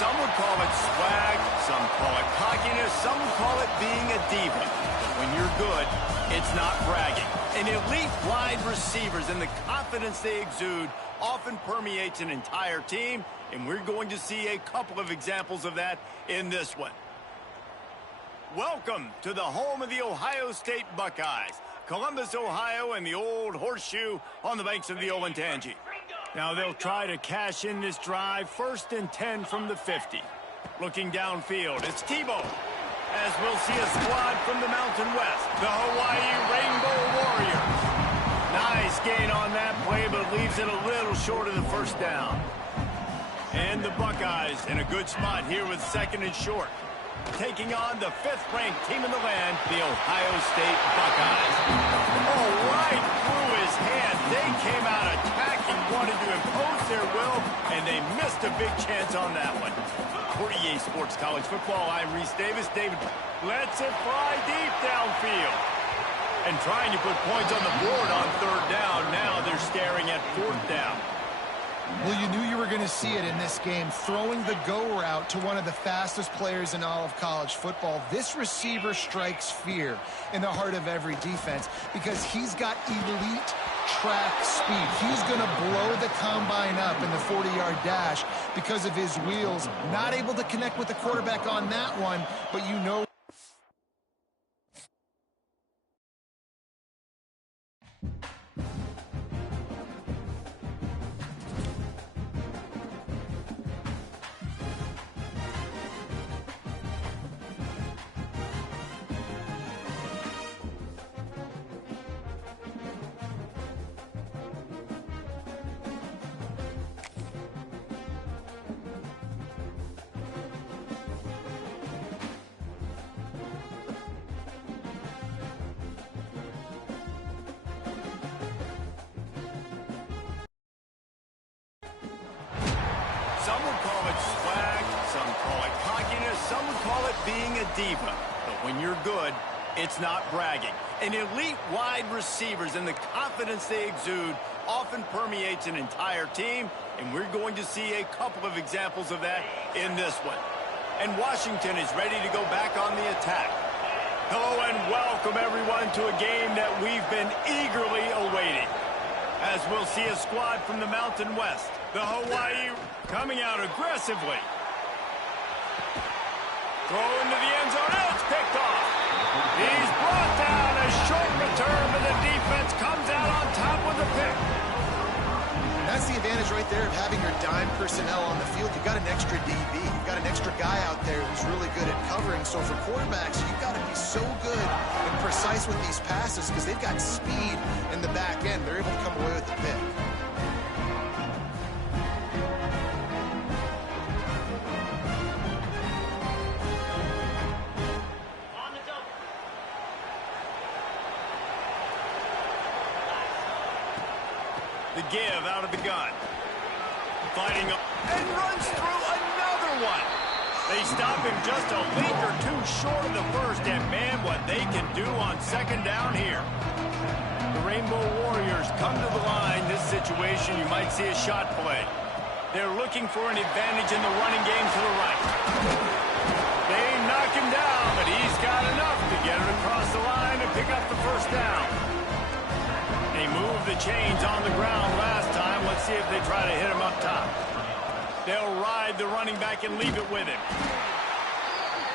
Some would call it swag, some call it cockiness, some would call it being a diva. But when you're good, it's not bragging. And elite wide receivers and the confidence they exude often permeates an entire team, and we're going to see a couple of examples of that in this one. Welcome to the home of the Ohio State Buckeyes, Columbus, Ohio, and the old horseshoe on the banks of the Olentangy. Now they'll try to cash in this drive, 1st and 10 from the 50. Looking downfield, it's Tebow. As we'll see a squad from the Mountain West, the Hawaii Rainbow Warriors. Nice gain on that play, but leaves it a little short of the first down. And the Buckeyes in a good spot here with 2nd and short. Taking on the 5th-ranked team in the land, the Ohio State Buckeyes. Oh, right through his hand. They came out attacking, wanted to impose their will, and they missed a big chance on that one. For EA Sports College Football, I'm Reese Davis. David lets it fly deep downfield. And trying to put points on the board on 3rd down. Now they're staring at 4th down. Well, you knew you were going to see it in this game, throwing the go route to one of the fastest players in all of college football. This receiver strikes fear in the heart of every defense because he's got elite track speed. He's going to blow the combine up in the 40-yard dash because of his wheels. Not able to connect with the quarterback on that one, but you know. Some would call it swag, some call it cockiness, some would call it being a diva. But when you're good, it's not bragging. And elite wide receivers and the confidence they exude often permeates an entire team, and we're going to see a couple of examples of that in this one. And Washington is ready to go back on the attack. Hello and welcome everyone to a game that we've been eagerly awaiting. As we'll see a squad from the Mountain West, the Hawaii coming out aggressively. Throw into the end zone, it's picked off. He's brought down, a short return, but the defense comes out on top with the pick. That's the advantage right there of having your dime personnel on the field. You've got an extra DB. You've got an extra guy out there who's really good at covering. So for quarterbacks, you've got to be so good and precise with these passes because they've got speed in the back end. They're able to come away with the pick. The give out of the gun. Fighting up and runs through another one. They stop him just a link or two short of the first, and man, what they can do on 2nd down here. The Rainbow Warriors come to the line. This situation, you might see a shot play. They're looking for an advantage in the running game to the right. They knock him down, but he's got enough to get it across the line and pick up the 1st down. They moved the chains on the ground last time. Let's see if they try to hit him up top. They'll ride the running back and leave it with him.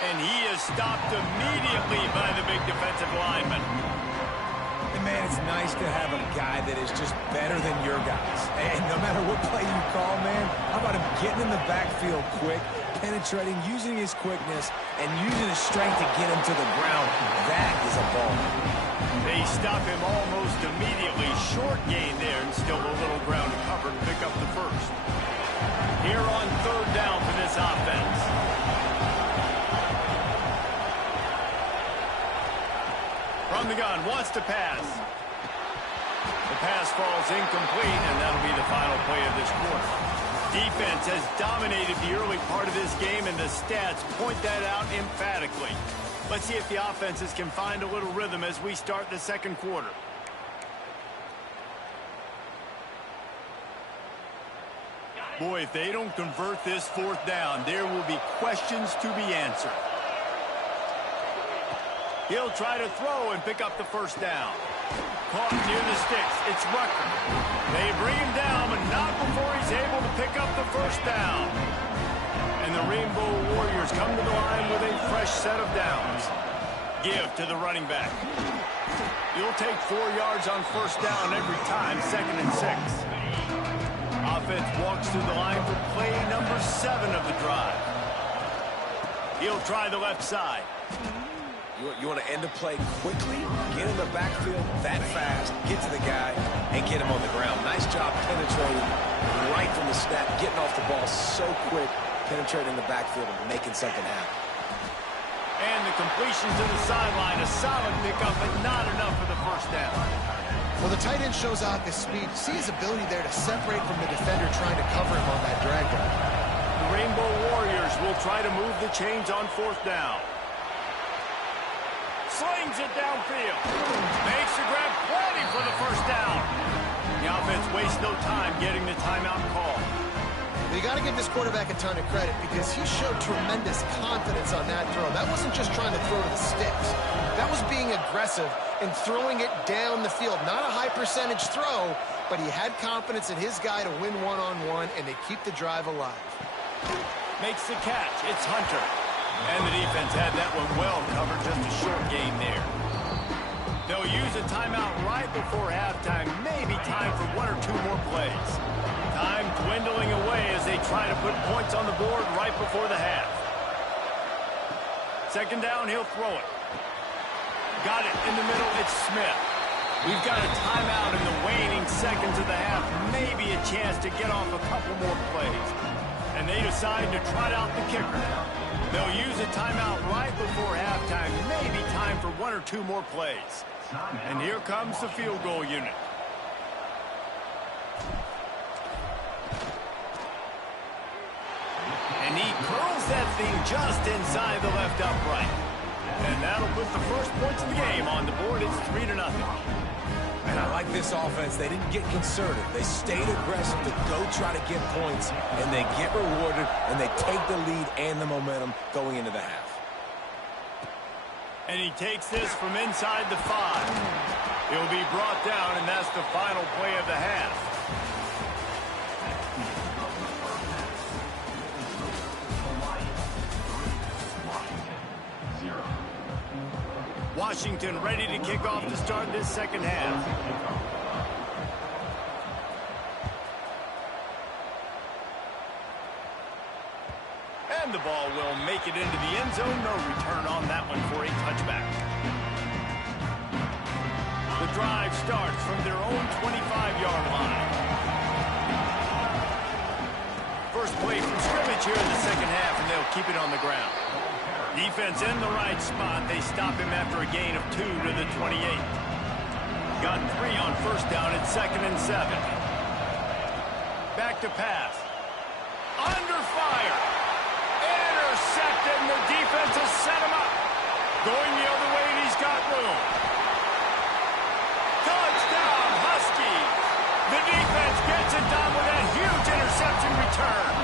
And he is stopped immediately by the big defensive lineman. And man, it's nice to have a guy that is just better than your guys. And no matter what play you call, man, how about him getting in the backfield quick, penetrating, using his quickness, and using his strength to get him to the ground. That is a ball. They stop him almost immediately. Short gain there and still a little ground to cover to pick up the 1st. Here on 3rd down for this offense. From the gun, wants to pass. The pass falls incomplete, and that'll be the final play of this quarter. Defense has dominated the early part of this game, and the stats point that out emphatically. Let's see if the offenses can find a little rhythm as we start the 2nd quarter. Boy, if they don't convert this fourth down, there will be questions to be answered. He'll try to throw and pick up the first down. Caught near the sticks. It's Rucker. They bring him down, but not before he's able to pick up the first down. And the Rainbow Warriors come to the line with a fresh set of downs. Give to the running back. You'll take 4 yards on first down every time, 2nd and 6. Offense walks through the line for play number 7 of the drive. He'll try the left side. You want to end a play quickly, get in the backfield that fast, get to the guy, and get him on the ground. Nice job penetrating right from the snap, getting off the ball so quick, penetrating the backfield and making something happen. And the completion to the sideline, a solid pickup, but not enough for the first down. Well, the tight end shows off his speed. See his ability there to separate from the defender trying to cover him on that drag route. The Rainbow Warriors will try to move the chains on fourth down. Slings it downfield. Makes the grab, plenty for the first down. The offense wastes no time getting the timeout call. Well, you got to give this quarterback a ton of credit because he showed tremendous confidence on that throw. That wasn't just trying to throw to the sticks. That was being aggressive and throwing it down the field. Not a high percentage throw, but he had confidence in his guy to win one-on-one and to keep the drive alive. Makes the catch. It's Hunter. And the defense had that one well covered, just a short gain there. They'll use a timeout right before halftime, maybe time for 1 or 2 more plays. Time dwindling away as they try to put points on the board right before the half. 2nd down, he'll throw it. Got it in the middle, it's Smith. We've got a timeout in the waning seconds of the half, maybe a chance to get off a couple more plays. And they decide to trot out the kicker. They'll use a timeout right before halftime, maybe time for 1 or 2 more plays. And here comes the field goal unit. And he curls that thing just inside the left upright. And that'll put the first points of the game on the board. It's 3-0. And I like this offense. They didn't get concerted. They stayed aggressive to go try to get points, and they get rewarded, and they take the lead and the momentum going into the half. And he takes this from inside the 5. He'll be brought down, and that's the final play of the half. Washington ready to kick off to start this second half. And the ball will make it into the end zone. No return on that one for a touchback. The drive starts from their own 25-yard line. First play from scrimmage here in the second half, and they'll keep it on the ground. Defense in the right spot. They stop him after a gain of 2 to the 28. Got 3 on first down at 2nd and 7. Back to pass. Under fire. Intercepted, and the defense has set him up. Going the other way, and he's got room. Touchdown, Huskies. The defense gets it done with that huge interception return.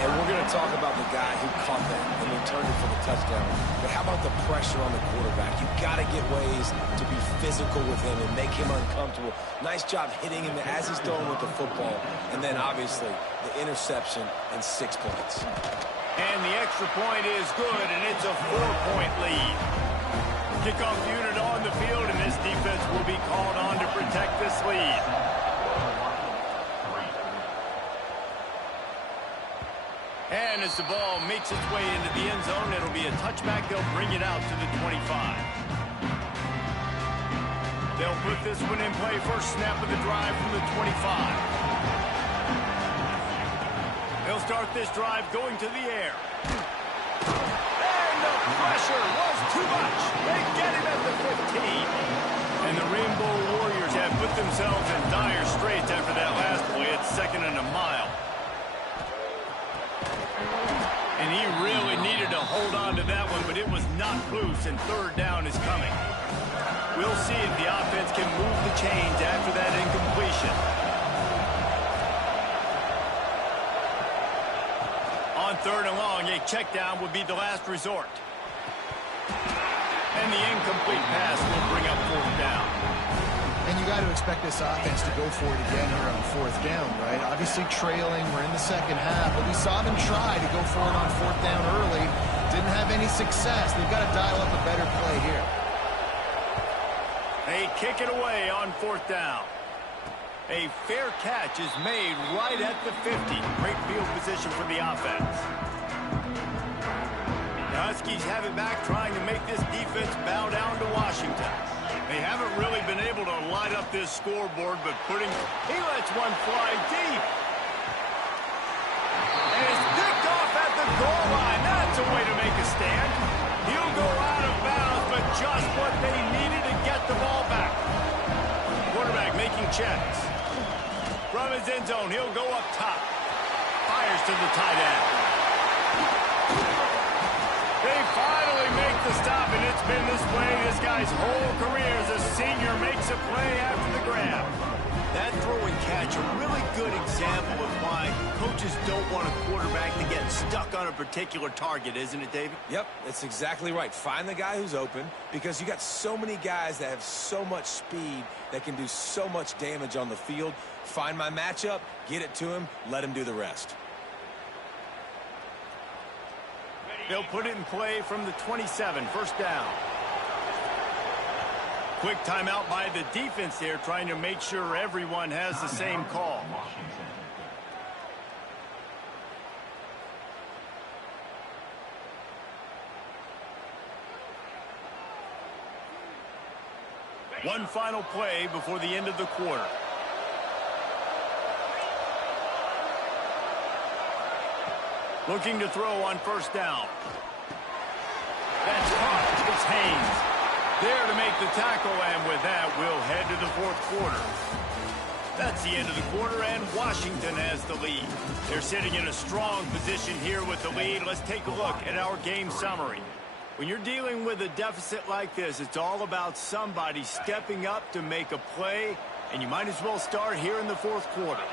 And we're going to talk about the guy who caught that and returned it for the touchdown. But how about the pressure on the quarterback? You've got to get ways to be physical with him and make him uncomfortable. Nice job hitting him as he's throwing with the football. And then, obviously, the interception and 6 points. And the extra point is good, and it's a 4-point lead. Kickoff unit on the field, and this defense will be called on to protect this lead. And as the ball makes its way into the end zone, it'll be a touchback. They'll bring it out to the 25. They'll put this one in play. First snap of the drive from the 25. They'll start this drive going to the air. And the pressure was too much. They get him at the 15. And the Rainbow Warriors have put themselves in dire straits after that last play. It's 2nd and a mile. And he really needed to hold on to that one, but it was knocked loose, and 3rd down is coming. We'll see if the offense can move the chains after that incompletion. 3rd and long, a check down would be the last resort. And the incomplete pass will bring up 4th down. And you got to expect this offense to go for it again here on 4th down, right? Obviously trailing, we're in the second half, but we saw them try to go for it on 4th down early. Didn't have any success. They've got to dial up a better play here. They kick it away on 4th down. A fair catch is made right at the 50. Great field position for the offense. The Huskies have it back, trying to make this defense bow down to Washington. They haven't really been able to light up this scoreboard, but he lets one fly deep. And it's picked off at the goal line. That's a way to make a stand. He'll go out of bounds, but just what they needed to get the ball back. Quarterback making checks. From his end zone, he'll go up top. Fires to the tight end. They finally make the stop, and it's been this way this guy's whole career as a senior makes a play after the grab. That throw and catch, a really good example of why coaches don't want a quarterback to get stuck on a particular target, isn't it, David? Yep, that's exactly right. Find the guy who's open, because you got so many guys that have so much speed that can do so much damage on the field. Find my matchup, get it to him, let him do the rest. They'll put it in play from the 27, 1st down. Quick timeout by the defense there, trying to make sure everyone has the same call. One final play before the end of the quarter. Looking to throw on 1st down. That's caught. It's Haynes. There to make the tackle, and with that, we'll head to the 4th quarter. That's the end of the quarter, and Washington has the lead. They're sitting in a strong position here with the lead. Let's take a look at our game summary. When you're dealing with a deficit like this, it's all about somebody stepping up to make a play, and you might as well start here in the 4th quarter.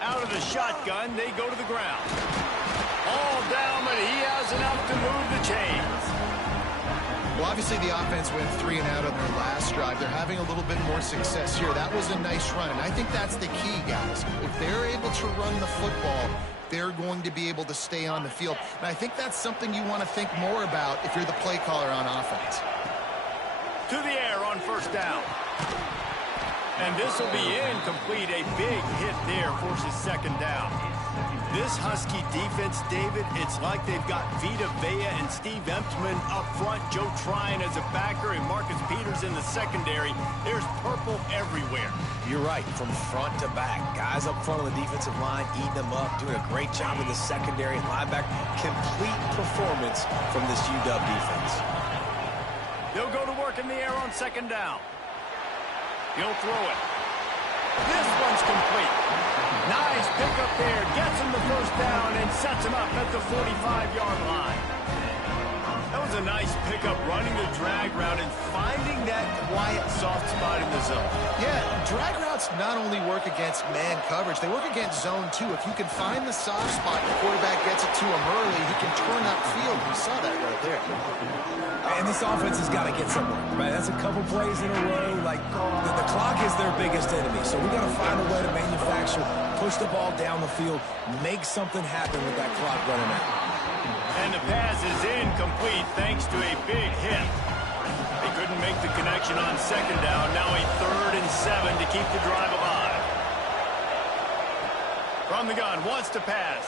Out of the shotgun, they go to the ground. All down, but he has enough to move the chains. Well, obviously the offense went 3 and out on their last drive. They're having a little bit more success here. That was a nice run, and I think that's the key, guys. If they're able to run the football, they're going to be able to stay on the field. And I think that's something you want to think more about if you're the play caller on offense. To the air on 1st down. And this will be incomplete. A big hit there forces 2nd down. This Husky defense, David, it's like they've got Vita Vea and Steve Emptman up front, Joe Tryon as a backer, and Marcus Peters in the secondary. There's purple everywhere. You're right, from front to back. Guys up front on the defensive line, eating them up, doing a great job in the secondary and linebacker. Complete performance from this UW defense. They'll go to work in the air on 2nd down. He'll throw it. This one's complete. Nice pickup there. Gets him the 1st down and sets him up at the 45-yard line. That was a nice pickup, running the drag route and finding that quiet, soft spot in the zone. Yeah, drag routes not only work against man coverage, they work against zone too. If you can find the soft spot, the quarterback gets it to him early, he can turn upfield. We saw that right there. And this offense has got to get somewhere, right? That's a couple plays in a row. Like, the clock is their biggest enemy. So we got to find a way to manufacture, push the ball down the field, make something happen with that clock running out. And the pass is incomplete thanks to a big hit. They couldn't make the connection on 2nd down. Now a 3rd and 7 to keep the drive alive. From the gun, wants to pass.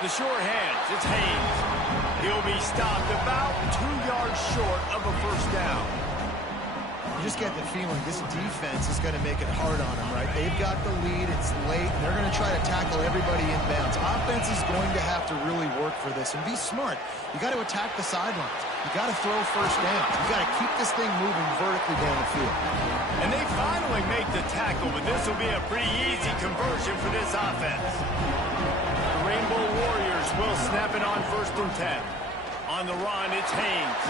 The sure hands, it's Haynes. He'll be stopped about 2 yards short of a 1st down. You just get the feeling this defense is going to make it hard on them, right? They've got the lead, it's late, and they're going to try to tackle everybody inbounds. Offense is going to have to really work for this and be smart. You got to attack the sidelines. You got to throw 1st down. You got to keep this thing moving vertically down the field. And they finally make the tackle, but this will be a pretty easy conversion for this offense. The Rainbow Warriors will snap it on 1st and 10. On the run, it's Haynes.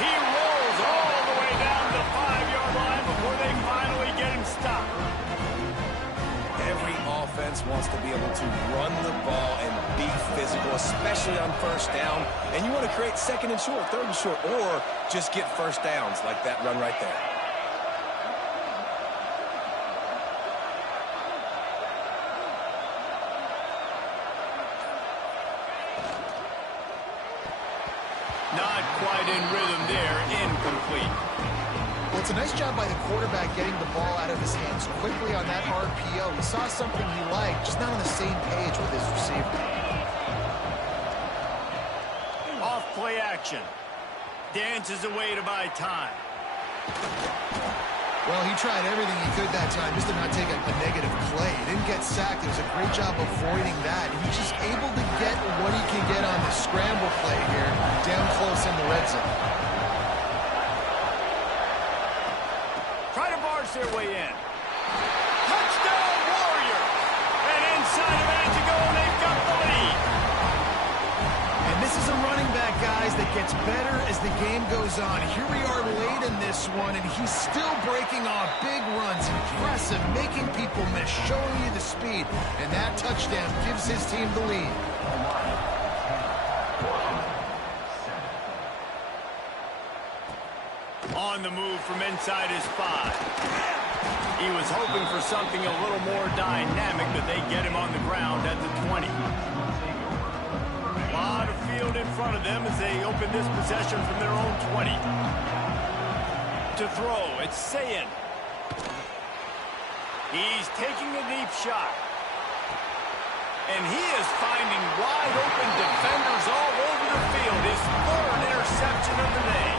He rolls all the way down the 5-yard line before they finally get him stopped. Every defense wants to be able to run the ball and be physical, especially on first down. And you want to create second and short, third and short, or just get first downs like that run right there. Not quite in rhythm there, incomplete. Well, it's a nice job by the quarterback getting the ball out of his hands quickly on that RPO. He saw something he liked, just not on the same page with his receiver. Off play action. Dances away to buy time. Well, he tried everything he could that time just to not take a negative play. He didn't get sacked. It was a great job avoiding that. He's just able to get what he can get on the scramble play here, down close in the red zone. Try to barge their way in. Touchdown, Warriors! And inside a minute to go, they've got the lead. And this is a running back, guys, that gets better as the game goes on. Here we are late in this one, and he's still breaking off big runs. Impressive, making people miss, showing you the speed. And that touchdown gives his team the lead. On the move from inside his 5. He was hoping for something a little more dynamic, but they get him on the ground at the 20. A lot of field in front of them as they open this possession from their own 20. To throw, it's Sayin. He's taking a deep shot. And he is finding wide open defenders all over the field. His 3rd interception of the day.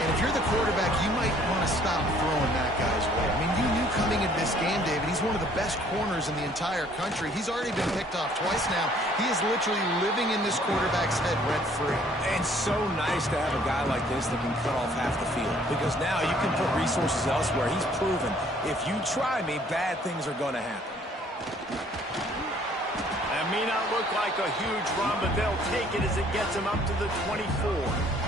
And if you're the quarterback, you might want to stop throwing that guy's way. I mean, you knew coming into this game, David, he's one of the best corners in the entire country. He's already been picked off twice now. He is literally living in this quarterback's head rent-free. And so nice to have a guy like this that can cut off half the field. Because now you can put resources elsewhere. He's proven, if you try me, bad things are going to happen. That may not look like a huge run, but they'll take it as it gets them up to the 24.